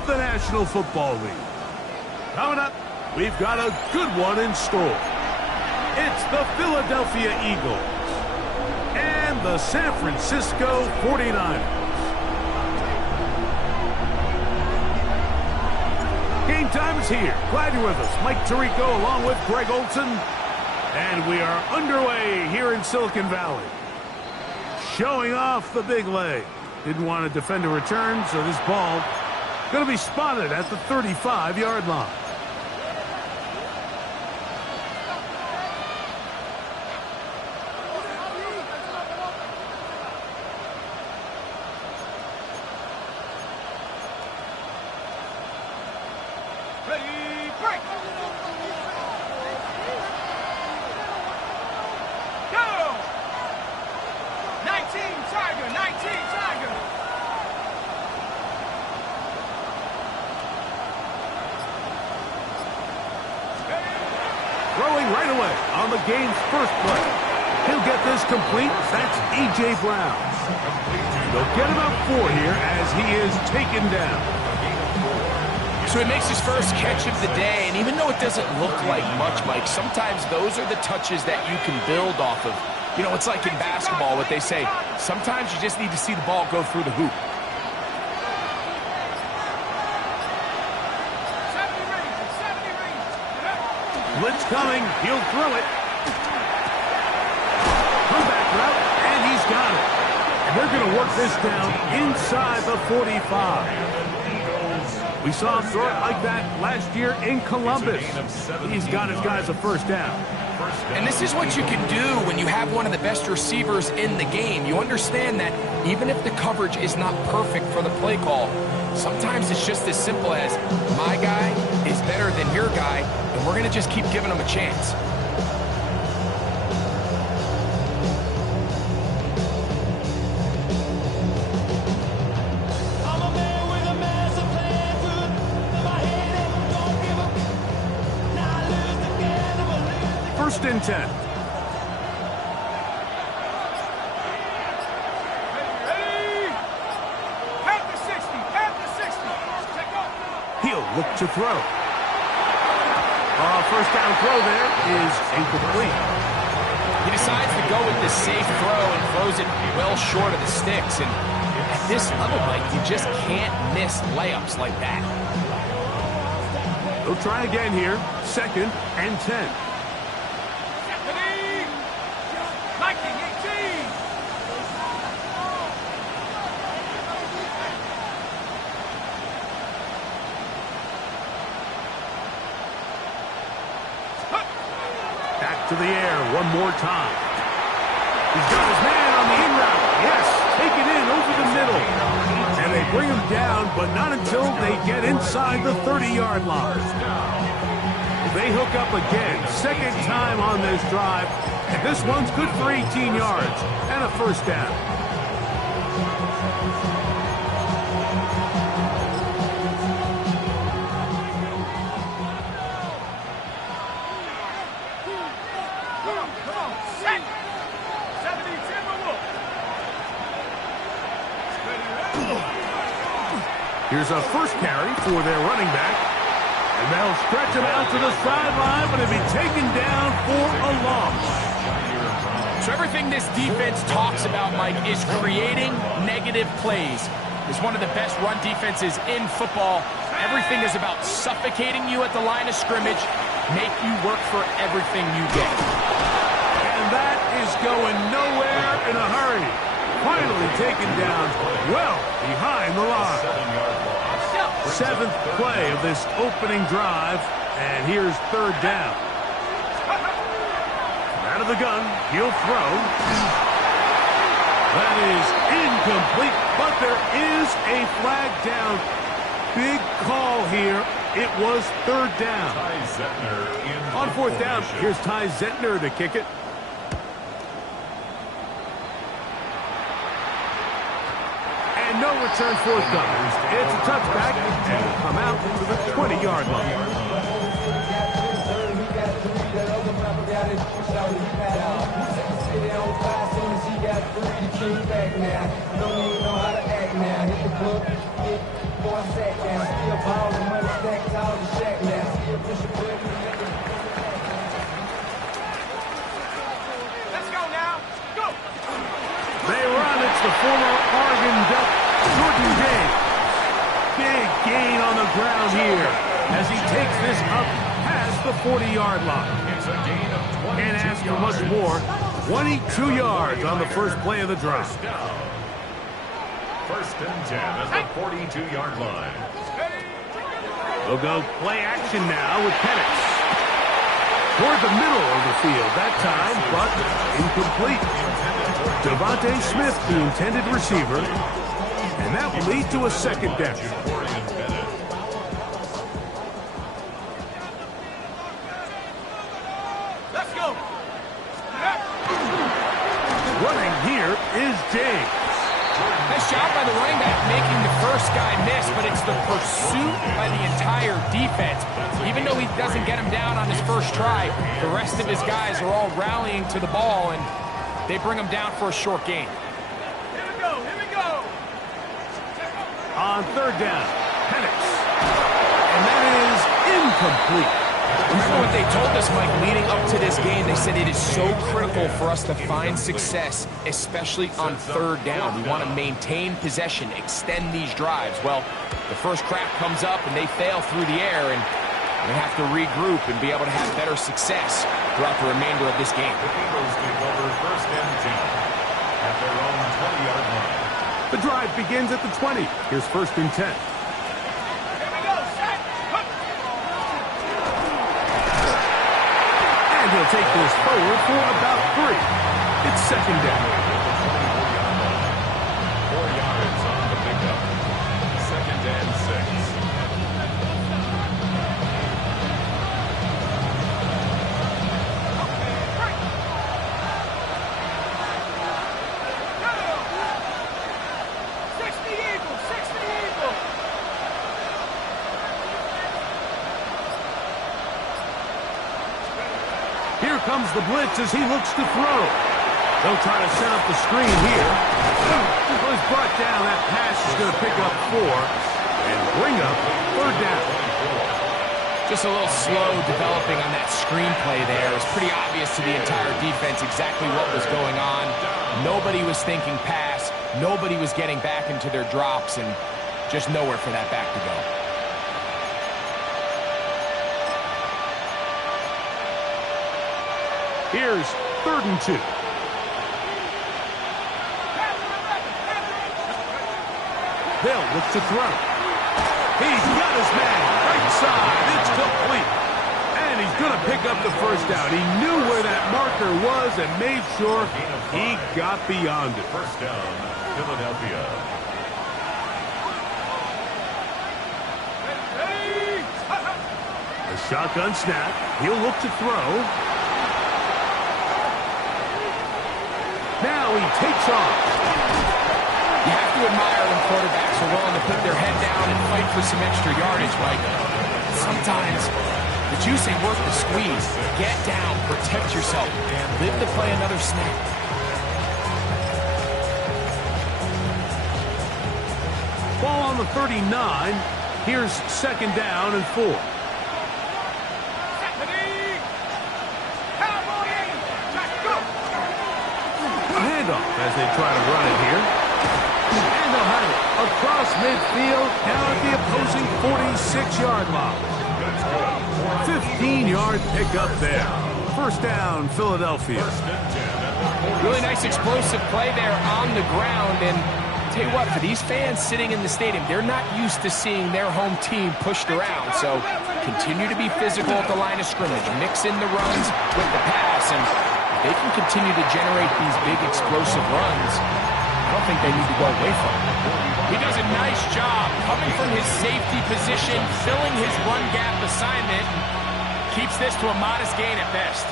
of the National Football League. Coming up, we've got a good one in store. It's the Philadelphia Eagles and the San Francisco 49ers. Game time is here. Glad you're with us. Mike Tirico along with Greg Olson. And we are underway here in Silicon Valley. Showing off the big leg. Didn't want to defend a return, so this ball going to be spotted at the 35-yard line. Ready, break! Go! 19 Tiger, 19 Tiger! Throwing right away on the game's first play. He'll get this complete. That's A.J. Brown. They'll get him up 4 here as he is taken down. So he makes his first catch of the day, and even though it doesn't look like much, Mike, sometimes those are the touches that you can build off of. You know, it's like in basketball, what they say, sometimes you just need to see the ball go through the hoop. Blitz coming, he'll throw it. Comeback route, and he's got it. And they're going to work this down inside the 45. We saw him throw it like that last year in Columbus. He's got his guys a first down. And this is what you can do when you have one of the best receivers in the game. You understand that even if the coverage is not perfect for the play call, sometimes it's just as simple as my guy is better than your guy, and we're going to just keep giving him a chance. First and 10. He'll look to throw. First down throw there is incomplete. He decides to go with the safe throw and throws it well short of the sticks. And at this level, Mike, you just can't miss layups like that. They'll try again here. Second and 10. To the air one more time. He's got his man on the in route. Yes, take it in over the middle. And they bring him down, but not until they get inside the 30-yard line. They hook up again. Second time on this drive. And this one's good for 18 yards and a first down. Here's a first carry for their running back. And they'll stretch him out to the sideline, but he'll be taken down for a loss. So everything this defense talks about, Mike, is creating negative plays. It's one of the best run defenses in football. Everything is about suffocating you at the line of scrimmage, make you work for everything you get. And that is going nowhere in a hurry. Finally taken down well behind the line. 7th play of this opening drive, and here's third down. Out of the gun, he'll throw. That is incomplete, but there is a flag down. Big call here. It was third down. On fourth down, here's Ty Zentner to kick it. And no return forthcoming. It's a touchback, and will come out to the 20-yard line. Let's go now. Go. They run. It's the former Oregon Duck, Jordan James. Big gain on the ground here as he takes this up past the 40-yard line. Can't ask for much more. 22 yards on the first play of the drive. First and 10 at the 42-yard line. They'll go play action now with Penix. Toward the middle of the field that time, but incomplete. Devontae Smith, the intended receiver, and that will lead to a second down. Let's go. Running here is James. Nice job by the running back making the first guy miss, but it's the pursuit by the entire defense. Even though he doesn't get him down on his first try, the rest of his guys are all rallying to the ball, and they bring him down for a short gain. Here we go. Here we go. On third down, Penix. And that is incomplete. Remember what they told us, Mike, leading up to this game? They said it is so critical for us to find success, especially on third down. We want to maintain possession, extend these drives. Well, the first crack comes up and they fail through the air, and they have to regroup and be able to have better success throughout the remainder of this game. The Eagles take over first and 10 at their own 20-yard line. The drive begins at the 20. Here's first and 10. Here we go. Set. Hook. And he'll take this forward for about 3. It's second down. 4 yards on the pickup. Second and 6. Here comes the blitz as he looks to throw. They'll try to set up the screen here. Well, he's brought down. That pass is going to pick up 4 and bring up third down. Just a little slow developing on that screenplay there. It was pretty obvious to the entire defense exactly what was going on. Nobody was thinking pass. Nobody was getting back into their drops, and just nowhere for that back to go. Here's third and 2. They'll look to throw. He's got his man right side. It's complete. And he's going to pick up the first down. He knew where that marker was and made sure he got beyond it. First down, Philadelphia. A shotgun snap. He'll look to throw. Now he takes off. You have to admire when quarterbacks are willing to put their head down and fight for some extra yardage, Mike. Sometimes the juice ain't worth the squeeze. Get down, protect yourself, and live to play another snap. Ball on the 39. Here's second down and 4. As they try to run it here. And they'll have it across midfield down at the opposing 46-yard line. 15-yard pickup there. First down, Philadelphia. Really nice explosive play there on the ground. And tell you what, for these fans sitting in the stadium, they're not used to seeing their home team pushed around. So continue to be physical at the line of scrimmage. Mix in the runs with the pass, and they can continue to generate these big explosive runs. I don't think they need to go away from it. He does a nice job coming from his safety position, filling his run gap assignment, and keeps this to a modest gain at best.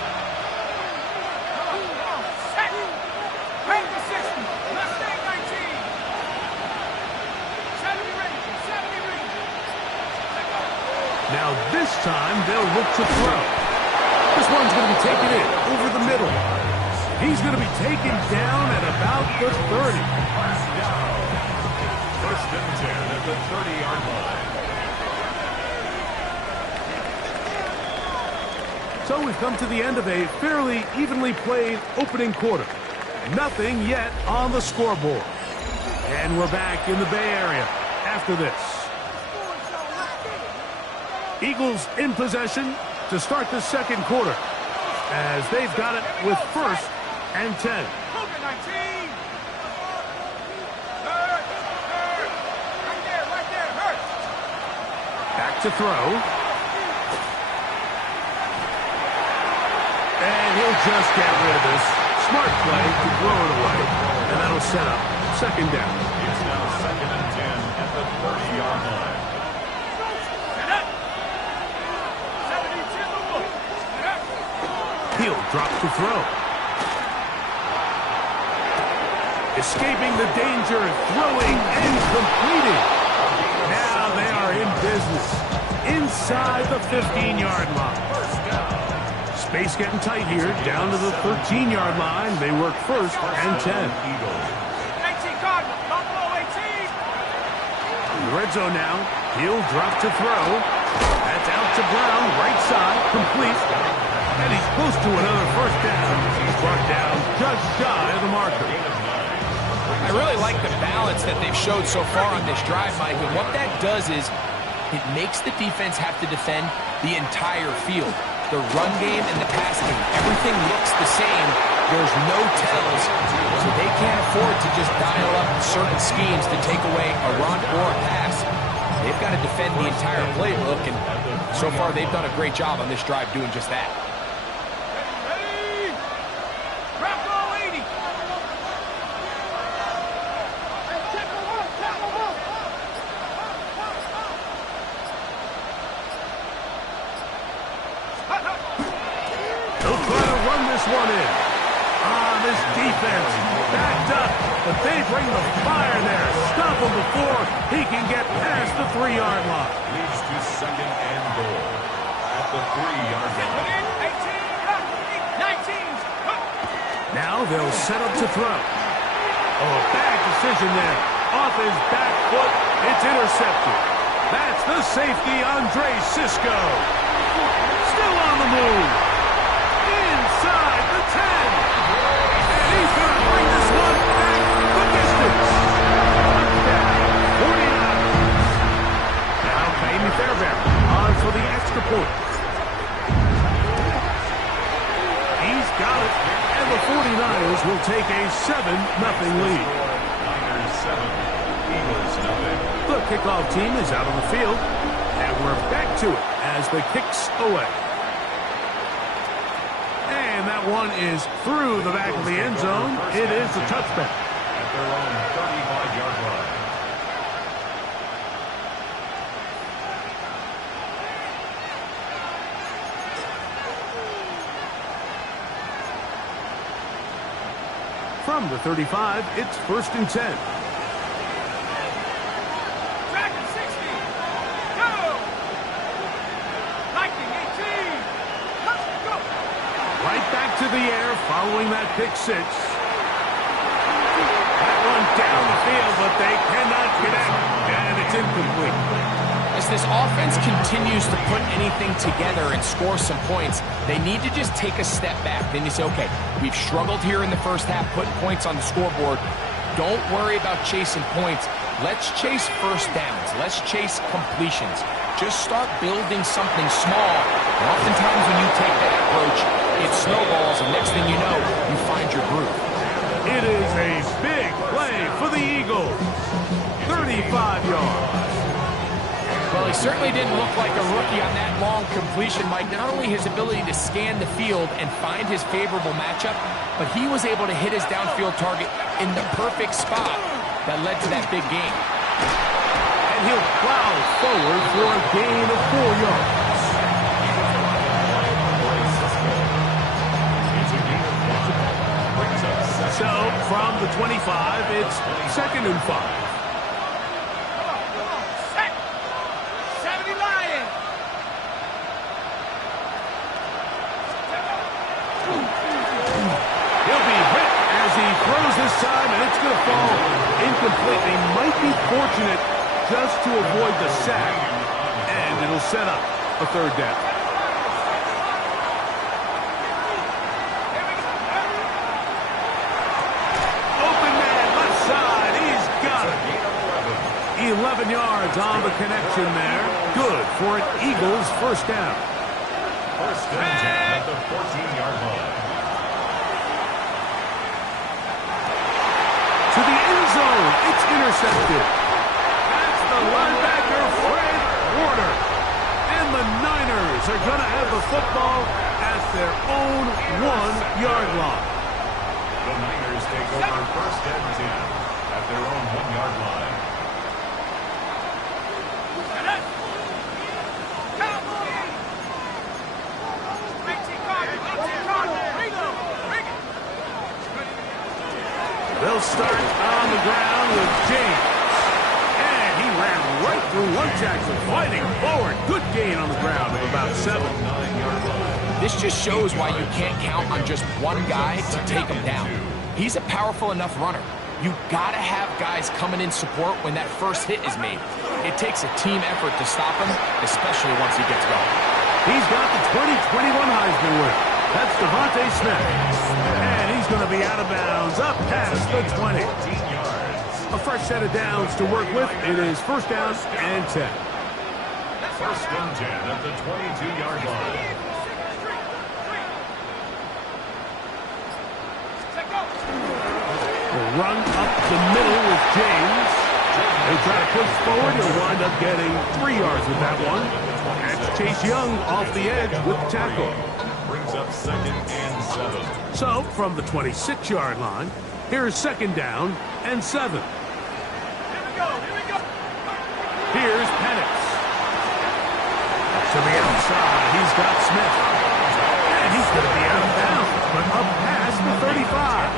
Now this time they'll look to throw. This one's going to be taken in over the middle. He's going to be taken down at about the 30. First and 10 at the 30-yard line. So we've come to the end of a fairly evenly played opening quarter. Nothing yet on the scoreboard. And we're back in the Bay Area after this. Eagles in possession to start the second quarter, as they've got it with 1st and 10. Back to throw. And he'll just get rid of this. Smart play to throw it away. And that'll set up 2nd down. It's now 2nd and 10 at the 30-yard line. He'll drop to throw. Escaping the danger, throwing and completing. Now they are in business. Inside the 15-yard line. Space getting tight here. Down to the 13-yard line. They work 1st and 10. 18 Cardinals, not below 18. In the red zone now. He'll drop to throw. That's out to Brown. Right side. Complete. And he's close to another 1st down. He's brought down just shy of the marker. I really like the balance that they've showed so far on this drive, Mike. And what that does is it makes the defense have to defend the entire field. The run game and the pass game, everything looks the same. There's no tells, so they can't afford to just dial up certain schemes to take away a run or a pass. They've got to defend the entire playbook, and so far they've done a great job on this drive doing just that. Ready? Drop goal 80. They'll try to run this one in. This defense backed up, but they bring the fire there. Stop him before he can get past the 3-yard line. Leads to 2nd and goal at the 3-yard line. 18, 19. Now they'll set up to throw. Oh, a bad decision there. Off his back foot, it's intercepted. That's the safety, Andre Cisco. Still on the move. Inside the 10. And he's going to bring this one back the distance. Touchdown, 49. Now Peyton Fairbairn on for the extra point. He's got it. And the 49ers will take a 7-0 lead. Niners 7, Eagles 0. The kickoff team is out on the field, and we're back to it as the kick's away. And that one is through the back of the end zone. It is a touchback. At their own 35-yard line. From the 35, it's 1st and 10. Track and 60. Go. Lightning 18. Go. Right back to the air following that pick 6. That one down the field, but they cannot connect, and it's incomplete. As this offense continues to put anything together and score some points, they need to just take a step back. Then you say, okay, we've struggled here in the first half, putting points on the scoreboard. Don't worry about chasing points. Let's chase 1st downs. Let's chase completions. Just start building something small. And oftentimes when you take that approach, it snowballs, and next thing you know, you find your groove. It is a big play for the Eagles. 35 yards. Well, he certainly didn't look like a rookie on that long completion, Mike. Not only his ability to scan the field and find his favorable matchup, but he was able to hit his downfield target in the perfect spot that led to that big gain. And he'll plow forward for a gain of 4 yards. So, from the 25, it's 2nd and 5. This time, and it's going to fall incomplete. They might be fortunate just to avoid the sack, and it'll set up a 3rd down. 11 yards on the connection there. Good for an Eagles first down. First and 10 at the 14-yard line. To the end zone. It's intercepted. That's the linebacker, Fred Warner. And the Niners are going to have the football at their own 1-yard line. The Niners take over first and 10 at their own 1-yard line. They'll start on the ground with James. And he ran right through one tackle, fighting forward. Good gain on the ground of about 7. 9-yard line. This just shows why you can't count on just one guy to take him down. He's a powerful enough runner. You gotta have guys coming in support when that first hit is made. It takes a team effort to stop him, especially once he gets going. He's got the 2021 Heisman winner. That's Devontae Smith. And he's going to be out of bounds up past the 20. A fresh set of downs to work with. It is first down and 10. First and 10 at the 22-yard line. The run up the middle with James. They try to push forward. He'll wind up getting 3 yards with that one. That's Chase Young off the edge with the tackle. Brings up second and 7. So, from the 26-yard line, here's second down and 7. Here we go. Here's Penix. To the outside, he's got Smith. And he's going to be out of bounds, but up past the 35.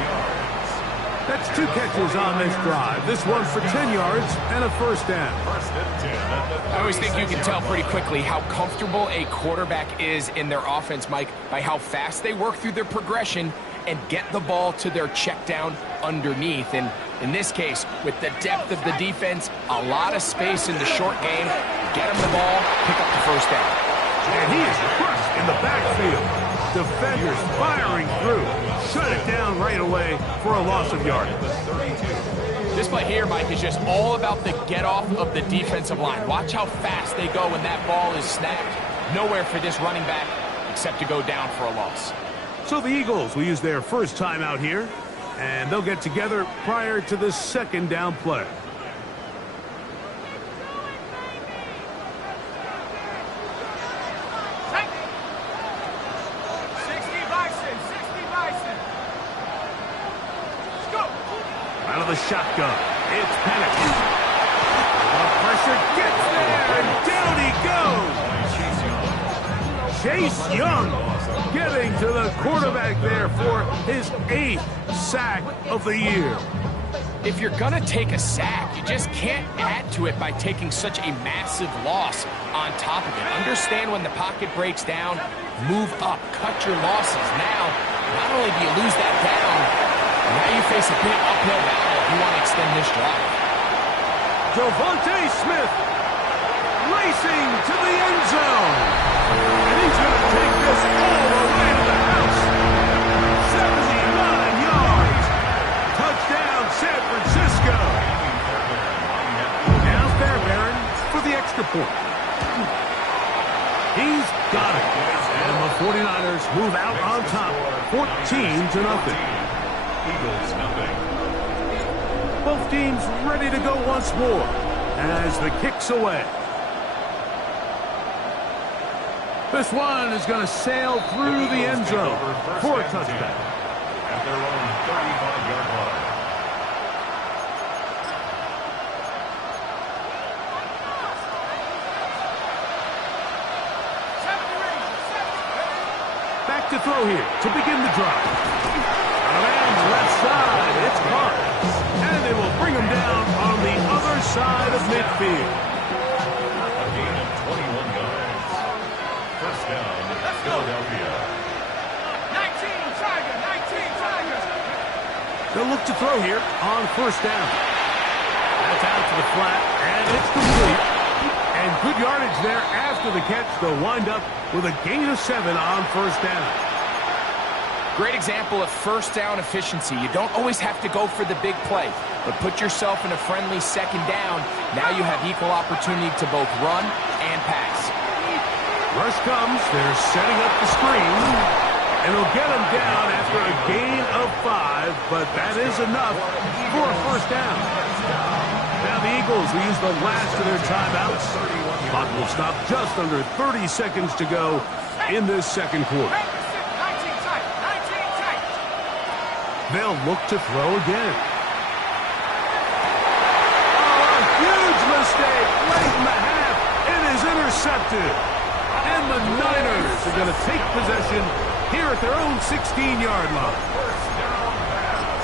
That's 2 catches on this drive. This one for 10 yards and a first down. First and 10 at the I always think you can tell pretty quickly how comfortable a quarterback is in their offense, Mike, by how fast they work through their progression and get the ball to their check down underneath. And in this case, with the depth of the defense, a lot of space in the short game, get him the ball, pick up the first down. And he is crushed in the backfield. Defenders firing through. Shut it down right away for a loss of yardage. This play here, Mike, is just all about the get-off of the defensive line. Watch how fast they go when that ball is snapped. Nowhere for this running back except to go down for a loss. So the Eagles will use their first time out here, and they'll get together prior to the second down play. Out of the shotgun, it's Penix. The pressure gets there, and down he goes. Chase Young getting to the quarterback there for his 8th sack of the year. If you're going to take a sack, you just can't add to it by taking such a massive loss on top of it. Understand when the pocket breaks down, move up, cut your losses. Now, not only do you lose that down, now you face a big uphill battle if you want to extend this drive. Devontae Smith racing to the end zone. And he's going to take this all the way to the house. 79 yards. Touchdown, San Francisco. Now Fairbairn for the extra point. He's got it. And the 49ers move out on top, 14-0. Eagles nothing. Both teams ready to go once more as the kick's away. This one is going to sail through the end zone for a touchdown. At their own 35-yard line. Back to throw here to begin the drive. Left side, it's caught. And they will bring him down on the other side of midfield. A gain of 21 yards. First down, Philadelphia. 19 Tigers. They'll look to throw here on first down. That's out to the flat, and it's complete. And good yardage there after the catch. They'll wind up with a gain of 7 on first down. Great example of first down efficiency. You don't always have to go for the big play, but put yourself in a friendly second down. Now you have equal opportunity to both run and pass. Rush comes. They're setting up the screen. And it'll get them down after a gain of 5, but that is enough for a first down. Now the Eagles will use the last of their timeouts. Clock will stop just under 30 seconds to go in this second quarter. They'll look to throw again. Oh, a huge mistake late in the half. It is intercepted. And the Niners are going to take possession here at their own 16-yard line. First down pass.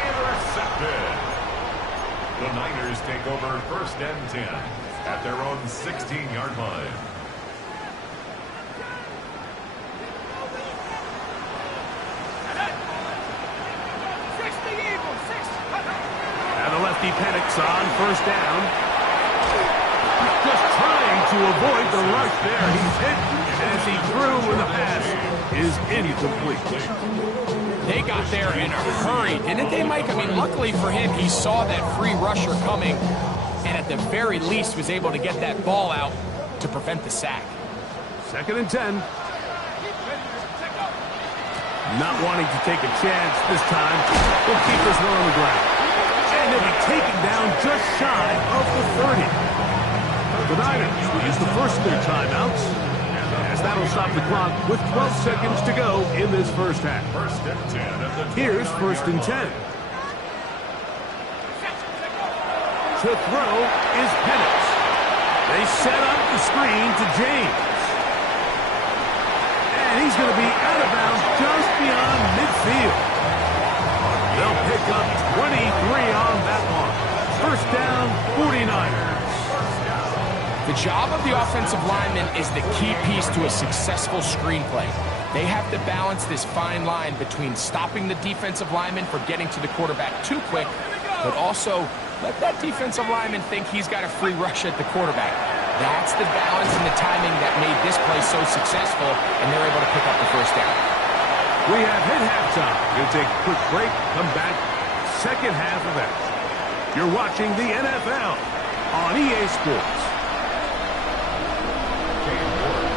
Intercepted. The Niners take over first and 10 at their own 16-yard line. And the lefty panics on first down. Just trying to avoid the rush there. He's hit as he threw with the pass is incomplete. They got there in a hurry, didn't they, Mike? I mean, luckily for him, he saw that free rusher coming and at the very least was able to get that ball out to prevent the sack. Second and 10. Not wanting to take a chance this time. We'll keep this one on the ground. And he'll be taken down just shy of the 30. The Niners will use the first of their timeouts, as that'll stop the clock with 12 seconds to go in this first half. First and 10 at the Here's first and 10. To throw is Penix. They set up the screen to James. And he's going to be out of bounds just beyond midfield. They'll pick up 23 on that one. First down, 49ers. The job of the offensive lineman is the key piece to a successful screenplay. They have to balance this fine line between stopping the defensive lineman from getting to the quarterback too quick, but also let that defensive lineman think he's got a free rush at the quarterback. That's the balance and the timing that made this play so successful, and they're able to pick up the first down. We have hit halftime. We'll take a quick break, come back, second half of action. You're watching the NFL on EA Sports.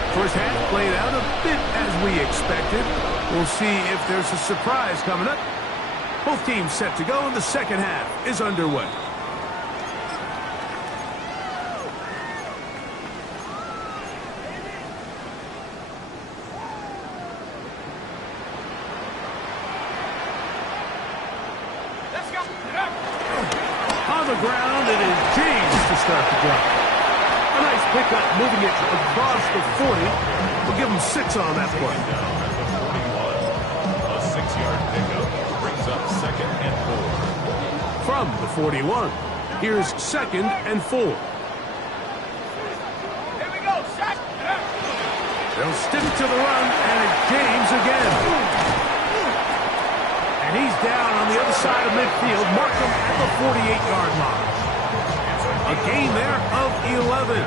First half played out a bit as we expected. We'll see if there's a surprise coming up. Both teams set to go, and the second half is underway. Let's go. On the ground, it is James to start the drive. A nice pickup, moving it across the 40. We'll give him 6 on that play. down at the 41. A 6-yard pickup brings up second and 4. From the 41, here's second and 4. Here we go. Shot. They'll stick to the run, and it's James again. And he's down on the other side of midfield. Mark him at the 48-yard line. A gain there of 11.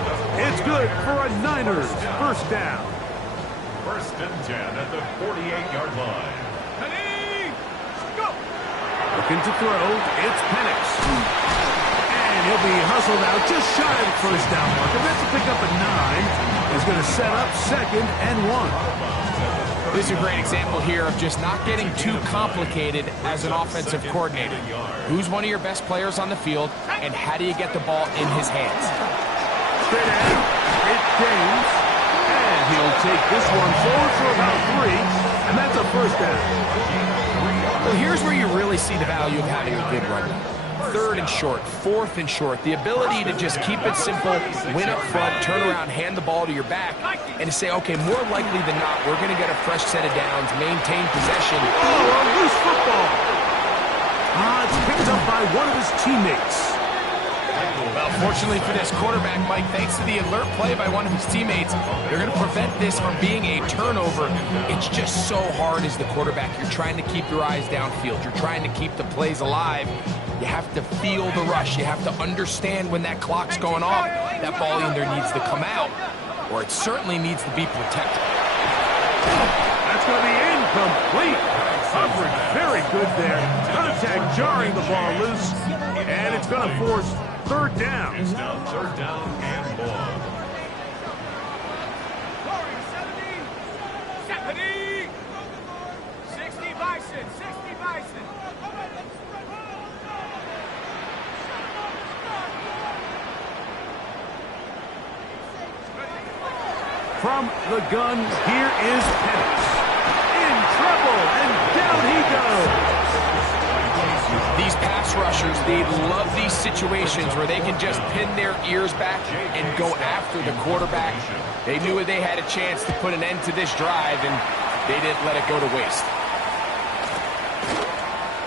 It's good for a Niners first down. First and 10 at the 48-yard line. Ready? Go. Looking to throw, it's Penix. And he'll be hustled out just shy of the first down marker. That's a pickup at 9. He's going to set up second and 1. This is a great example here of just not getting too complicated as an offensive coordinator. Who's one of your best players on the field, and how do you get the ball in his hands? Straight ahead, it's James. And he'll take this one forward for about 3. And that's a first down. Well, here's where you really see the value of having a good run. Third and short, fourth and short. The ability to just keep it simple, win up front, turn around, hand the ball to your back, and to say, okay, more likely than not, we're going to get a fresh set of downs, maintain possession. Oh, a loose football. It's picked up by one of his teammates. Well, fortunately for this quarterback, Mike, thanks to the alert play by one of his teammates, they're going to prevent this from being a turnover. It's just so hard as the quarterback. You're trying to keep your eyes downfield. You're trying to keep the plays alive. You have to feel the rush. You have to understand when that clock's going off. That ball either needs to come out, or it certainly needs to be protected. That's going to be Incomplete. Coverage very good there. Contact jarring the ball loose. And it's going to force third down. It's now third down and long. 70. 60 Bison. 60 Bison. From the gun, here is Penix. In trouble, and down he goes. These pass rushers, they love these situations where they can just pin their ears back and go after the quarterback. They knew they had a chance to put an end to this drive, and they didn't let it go to waste.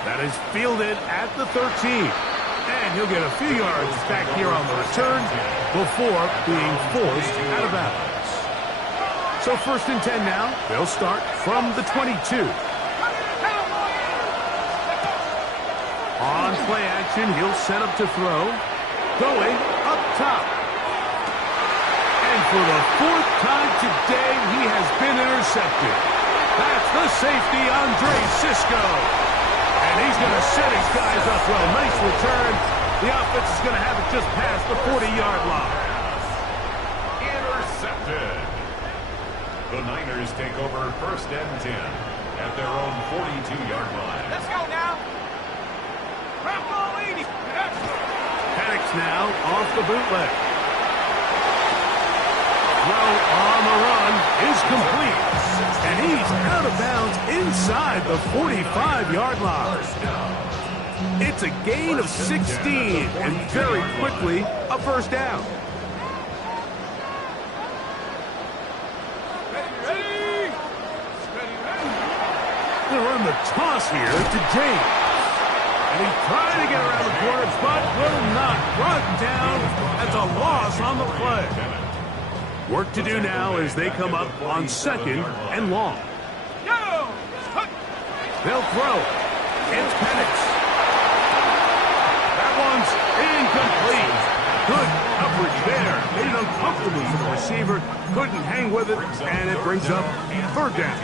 That is fielded at the 13. And he'll get a few yards back here on the return before being forced out of bounds. So 1st and 10 now. They'll start from the 22. On play action, he'll set up to throw. Going up top. And for the 4th time today, he has been intercepted. That's the safety, Andre Cisco. And he's going to set his guys up well. Nice return. The offense is going to have it just past the 40-yard line. Intercepted. The Niners take over 1st and 10 at their own 42-yard line. Let's go now. Penix now off the bootleg. Throw on the run is complete. And he's out of bounds inside the 45-yard line. It's a gain of 16 and very quickly a 1st down. Going to run the toss here to James. And he's trying to get around the corner, but will not. Brought down as a loss on the play. Work to do now as they come up on 2nd and long. They'll throw. It's Penix. That one's incomplete. Good coverage there. Made it uncomfortable for the receiver. Couldn't hang with it, and it brings up 3rd down.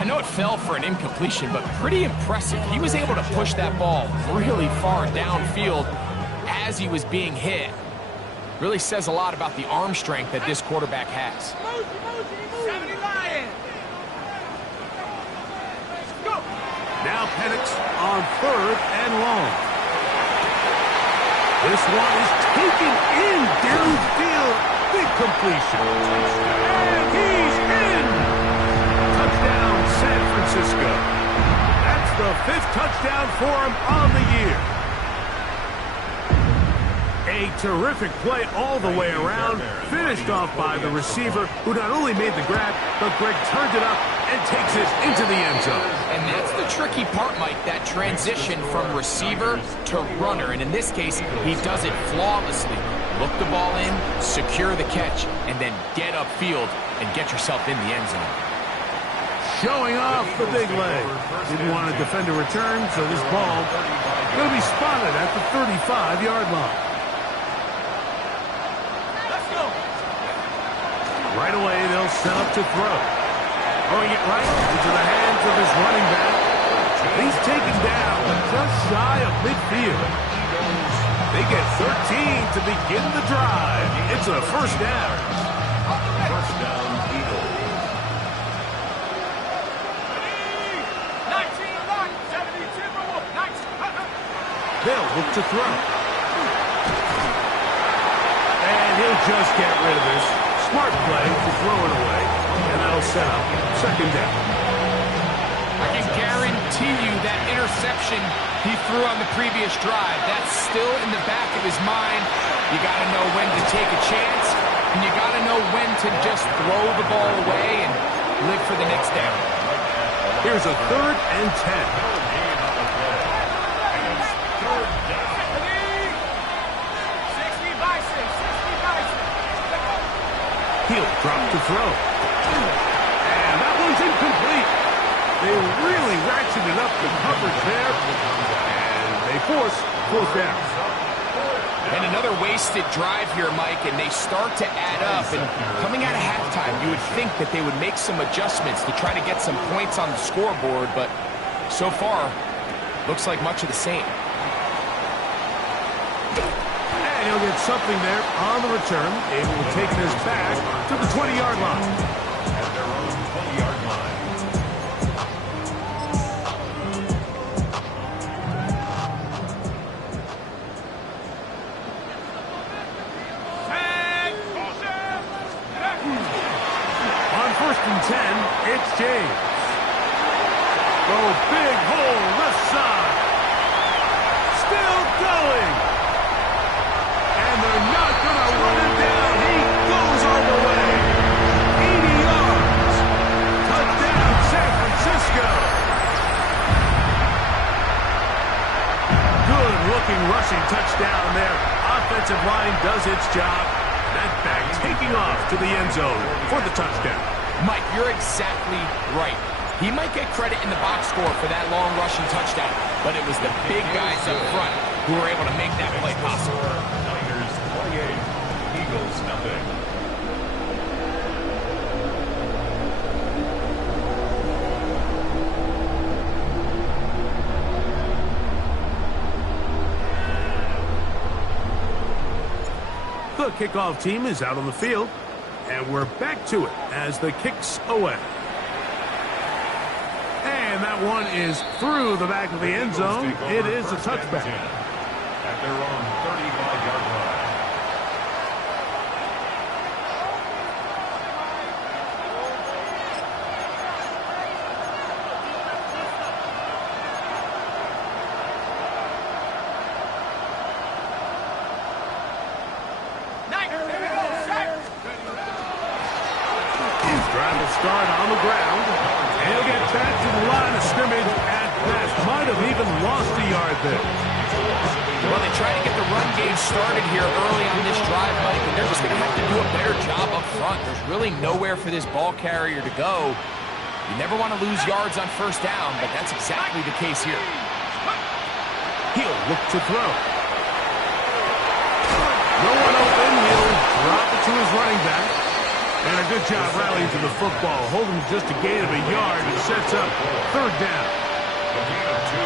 I know it fell for an incompletion, but pretty impressive. He was able to push that ball really far downfield as he was being hit. Really says a lot about the arm strength that this quarterback has. 70 Lions. Go. Now Penix on 3rd and long. This one is taken in downfield. Big completion. And he's in. Touchdown, San Francisco. That's the 5th touchdown for him on the year. A terrific play all the way around, finished off by the receiver, who not only made the grab, but Greg turned it up and takes it into the end zone. And that's the tricky part, Mike, that transition from receiver to runner. And in this case, he does it flawlessly. Look the ball in, secure the catch, and then get upfield and get yourself in the end zone. Showing off the big leg. Didn't want to defend a return, so this ball going to be spotted at the 35-yard line. Right away, they'll set up to throw. Throwing it right into the hands of his running back. He's taken down just shy of midfield. They get 13 to begin the drive. It's a 1st down. 1st down, Eagles. 19 Lions. 72 Wolf. 19. They'll look to throw. And he'll just get rid of this. Smart play to throw it away, and that'll set up 2nd down. I can guarantee you that interception he threw on the previous drive, that's still in the back of his mind. You got to know when to take a chance, and you got to know when to just throw the ball away and live for the next down. Here's a 3rd and 10. He'll drop to throw. And that one's incomplete. They really ratcheted up the coverage there. And they force 4th down. And another wasted drive here, Mike, and they start to add up. And coming out of halftime, you would think that they would make some adjustments to try to get some points on the scoreboard, but so far, looks like much of the same. And he'll get something there on the return, able to take this back to the 20-yard line. At their own 20-yard line. On 1st and 10, it's James. Oh, big hole, left side. Still going. And they're not going to run him down. He goes all the way. 80 yards. Touchdown, San Francisco. Good-looking rushing touchdown there. Offensive line does its job. That back taking off to the end zone for the touchdown. Mike, you're exactly right. He might get credit in the box score for that long rushing touchdown, but it was the big guys up front who were able to make that play possible. Niners 28, Eagles nothing. The kickoff team is out on the field, and we're back to it as the kick's away. And that one is through the back of the end zone. It is a touchback. At their own 35-yard line. Drive will start on the ground. And he'll get back to the line of scrimmage at best. Might have even lost a yard there. Well, they try to get the run game started here early on this drive, Mike, and they're just going to have to do a better job up front. There's really nowhere for this ball carrier to go. You never want to lose yards on first down, but that's exactly the case here. He'll look to throw. No one open. He'll drop it to his running back. And a good job rallying to the football. Holding just a gain of a yard and sets up 3rd down.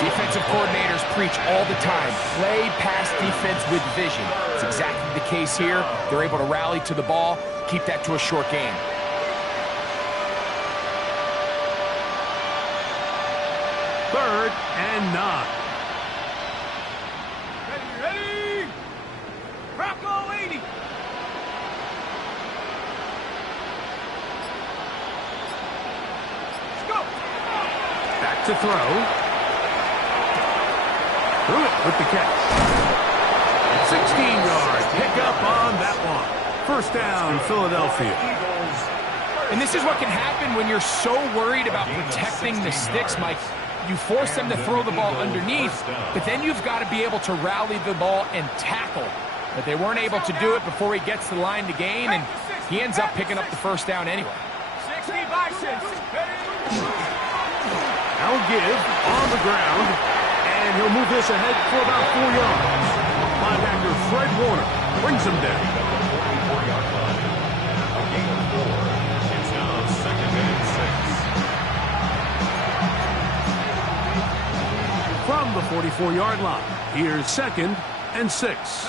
Defensive coordinators preach all the time, play pass defense with vision. It's exactly the case here. They're able to rally to the ball, keep that to a short gain. Third and 9. Ready? Bronco 80. Let's go. Back to throw. Threw it with the catch. 16-yard pickup on that one. 1st down, Philadelphia. And this is what can happen when you're so worried about protecting the sticks, Mike. You force them to throw the ball underneath, but then you've got to be able to rally the ball and tackle. But they weren't able to do it before he gets the line to gain, and he ends up picking up the 1st down anyway. 60 Bisons. Now give on the ground, and he'll move this ahead for about 4 yards. Linebacker Fred Warner brings him down. A gain of 4. It's now 2nd and 6. From the 44-yard line, here's 2nd and 6.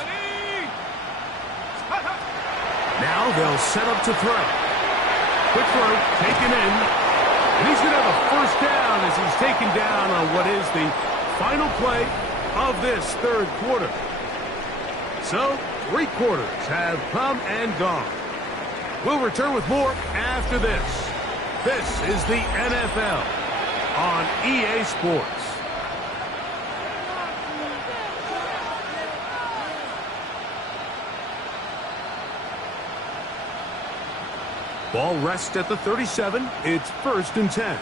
Now they'll set up to throw. Quick throw, taken in. And he's going to have a 1st down as he's taken down on what is the final play of this 3rd quarter. So, 3 quarters have come and gone. We'll return with more after this. This is the NFL on EA Sports. Ball rests at the 37. It's 1st and 10.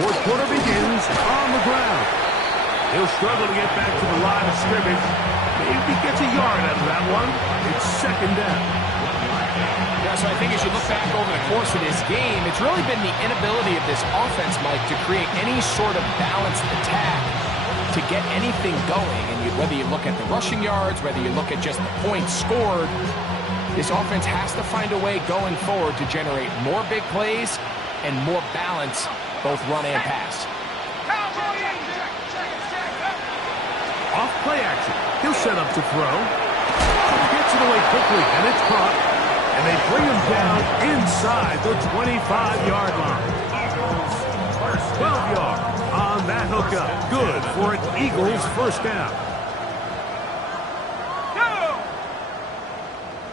4th quarter begins on the ground. He'll struggle to get back to the line of scrimmage. Maybe gets a yard out of that one. It's 2nd down. Yeah, so I think as you look back over the course of this game, it's really been the inability of this offense, Mike, to create any sort of balanced attack to to get anything going, and whether you look at the rushing yards, whether you look at just the points scored, this offense has to find a way going forward to generate more big plays and more balance, both run and pass. Off play action. He'll set up to throw. Gets it away quickly, and it's caught. And they bring him down inside the 25-yard line. 12 yards on that hookup. Good for an Eagles first down. Go!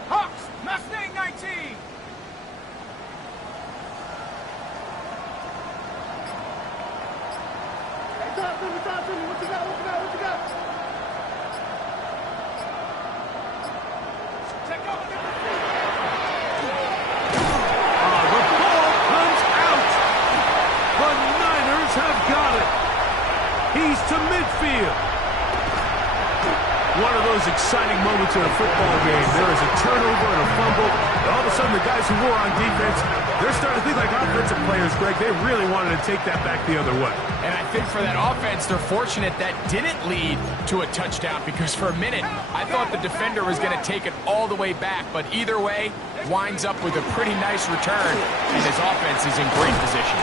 Hawks, Mustang 19. Talk to me. What you got? Check out the The ball comes out. The Niners have got it. He's to midfield. One of those exciting moments in a football game. There is a turnover and a fumble. And all of a sudden, the guys who were on defense, they're starting to think like offensive players, Greg. They really wanted to take that back the other way. And I think for that offense, they're fortunate that didn't lead to a touchdown, because for a minute, I thought the defender was going to take it all the way back. But either way, winds up with a pretty nice return, and his offense is in great position.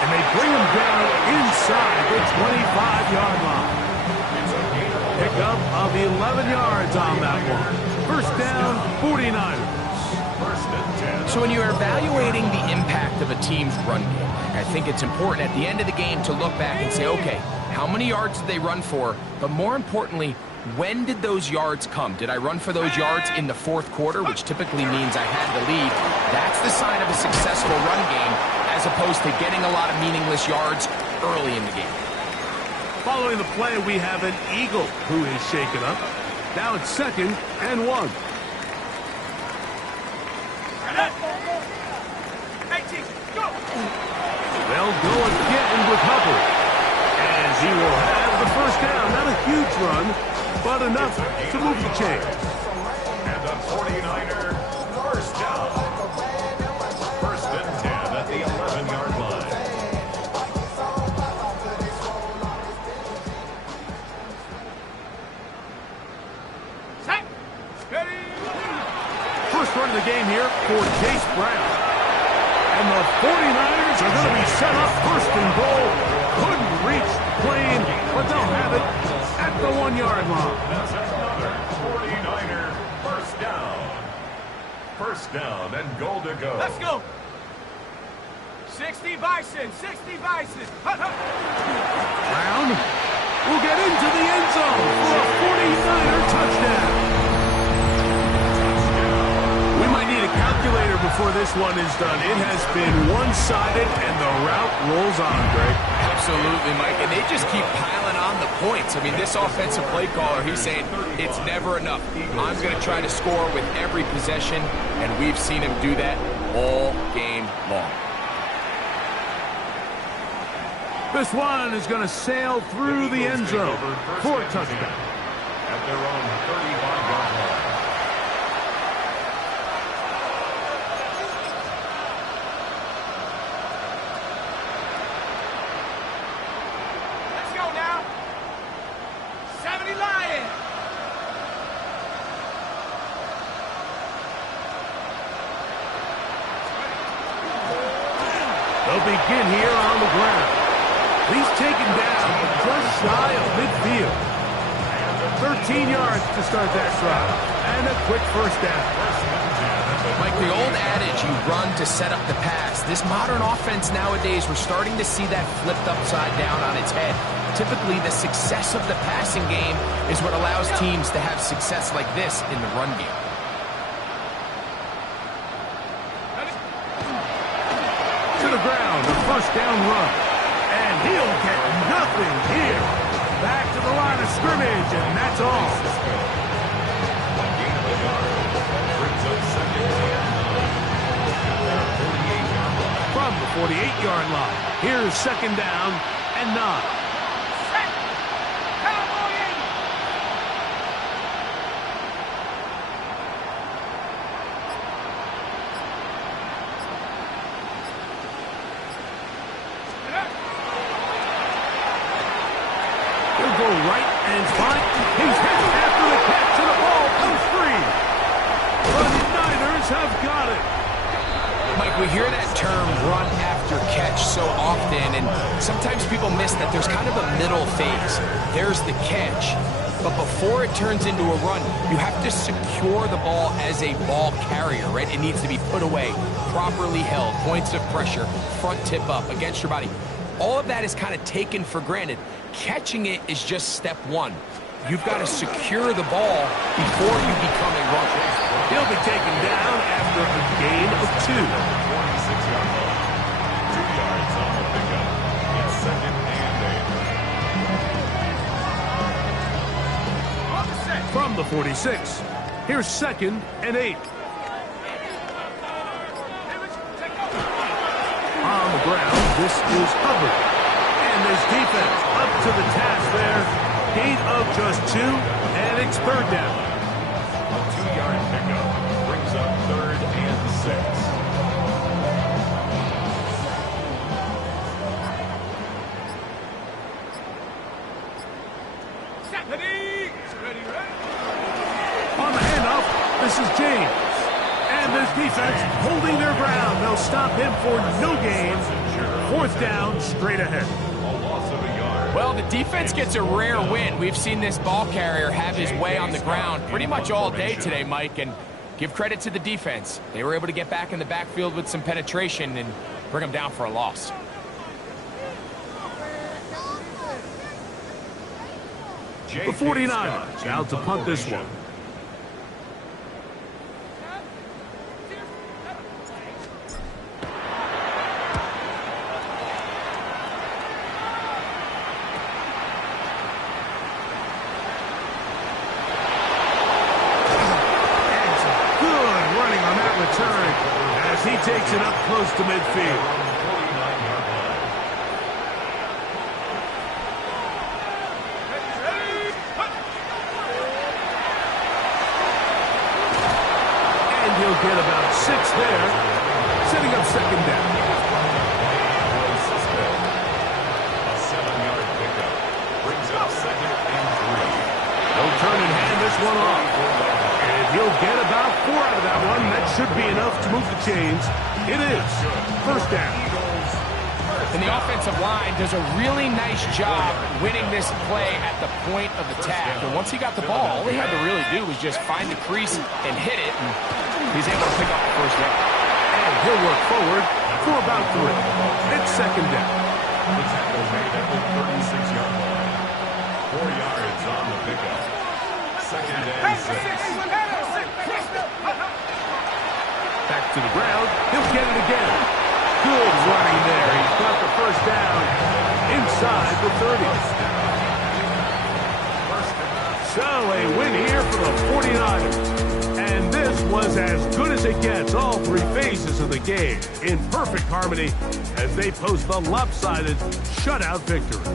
And they bring him down inside the 25-yard line. Pick up of 11 yards on that one. First down, 49ers. So when you're evaluating the impact of a team's run game, I think it's important at the end of the game to look back and say, okay, how many yards did they run for? But more importantly, when did those yards come? Did I run for those yards in the fourth quarter, which typically means I had the lead? That's the sign of a successful run game, as opposed to getting a lot of meaningless yards early in the game. Following the play, we have an Eagle who is shaken up. Now it's 2nd and 1. 18. Go! They'll go again with Hubbard. And he will have the first down. Not a huge run, but enough to move the chains. And the 49er first down. First and 10 at the 11-yard line. Set! Ready! First run of the game here for Chase Brown. And the 49ers are going to be set up first and goal. Couldn't reach the plane, but they'll have it at the 1-yard line. That's another 49er first down. First down and goal to go. Let's go! 60 Bison, 60 Bison. Hut, hut. Brown will get into the end zone for a 49er touchdown. We might need a calculator before this one is done. It has been one-sided, and the route rolls on, Greg. Absolutely, Mike, and they just keep piling on the points. I mean, this offensive play caller, he's saying it's never enough. I'm going to try to score with every possession, and we've seen him do that all game long. This one is going to sail through the end zone for a touchdown. At their own 35-yard line. Let's go now. 70 Lions. They'll begin here on the ground. He's taken down just shy of midfield. 13 yards to start that drive. And a quick first down. Like the old adage, you run to set up the pass. This modern offense nowadays, we're starting to see that flipped upside down on its head. Typically, the success of the passing game is what allows teams to have success like this in the run game. To the ground, a first down run. And he'll get nothing here. Back to the line of scrimmage, and that's all. From the 48-yard line, here's 2nd down and 9. Set! Cowboy 80. He'll go Lions find he's hit after the catch, and the ball comes free. The Niners have got it. Mike, we hear that term run after catch so often, and sometimes people miss that there's kind of a middle phase. There's the catch, but before it turns into a run, you have to secure the ball as a ball carrier, right? It needs to be put away, properly held, points of pressure, front tip up against your body. All of that is kind of taken for granted. Catching it is just step one. You've got to secure the ball before you become a runner. He'll be taken down after a gain of 2. 46-yard line. 2 yards on the pickup. It's second and 8. On the set. From the 46, here's second and 8. On the ground, this is Hubbard. And his defense up to the task there. Gain of just 2, and it's third down. A 2-yard pickup brings up third and 6. Steady. Ready, ready. On the handoff, this is James. And this defense holding their ground. They'll stop him for no gain. Fourth down, straight ahead. A loss of a yard. Well, the defense gets a rare win. We've seen this ball carrier have his way on the ground pretty much all day today, Mike, and give credit to the defense. They were able to get back in the backfield with some penetration and bring them down for a loss. The 49ers out to punt this one. As he takes it up close to midfield. 49-yard line. And he'll get about 6 there, setting up second down. A 7-yard pickup brings up second and 3. He'll turn and hand this one off. And he'll get about 4 out of that one. That should be enough to move the chains. It is first down. And the offensive line does a really nice job winning this play at the point of attack. And once he got the ball, all he had to really do was just find the crease and hit it. And he's able to pick up the first down. And he'll work forward for about 3. It's second down. The tackle made at the 36-yard line. 4 yards on the pickup. Second and 6. Back to the ground. He'll get it again. Good running there. He's got the first down inside the 30. So a win here for the 49ers. And this was as good as it gets. All 3 phases of the game in perfect harmony as they post the lopsided shutout victory.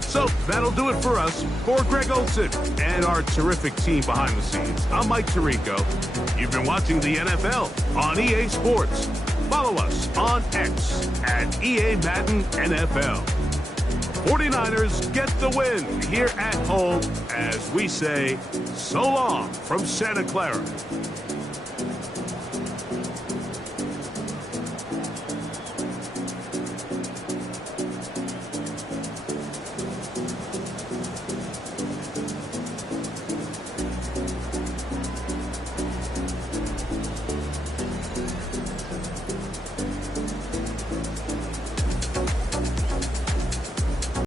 So that'll do it for us. For Greg Olson and our terrific team behind the scenes, I'm Mike Tirico. You've been watching the NFL on EA Sports. Follow us on X at EA Madden NFL. 49ers get the win here at home as we say so long from Santa Clara.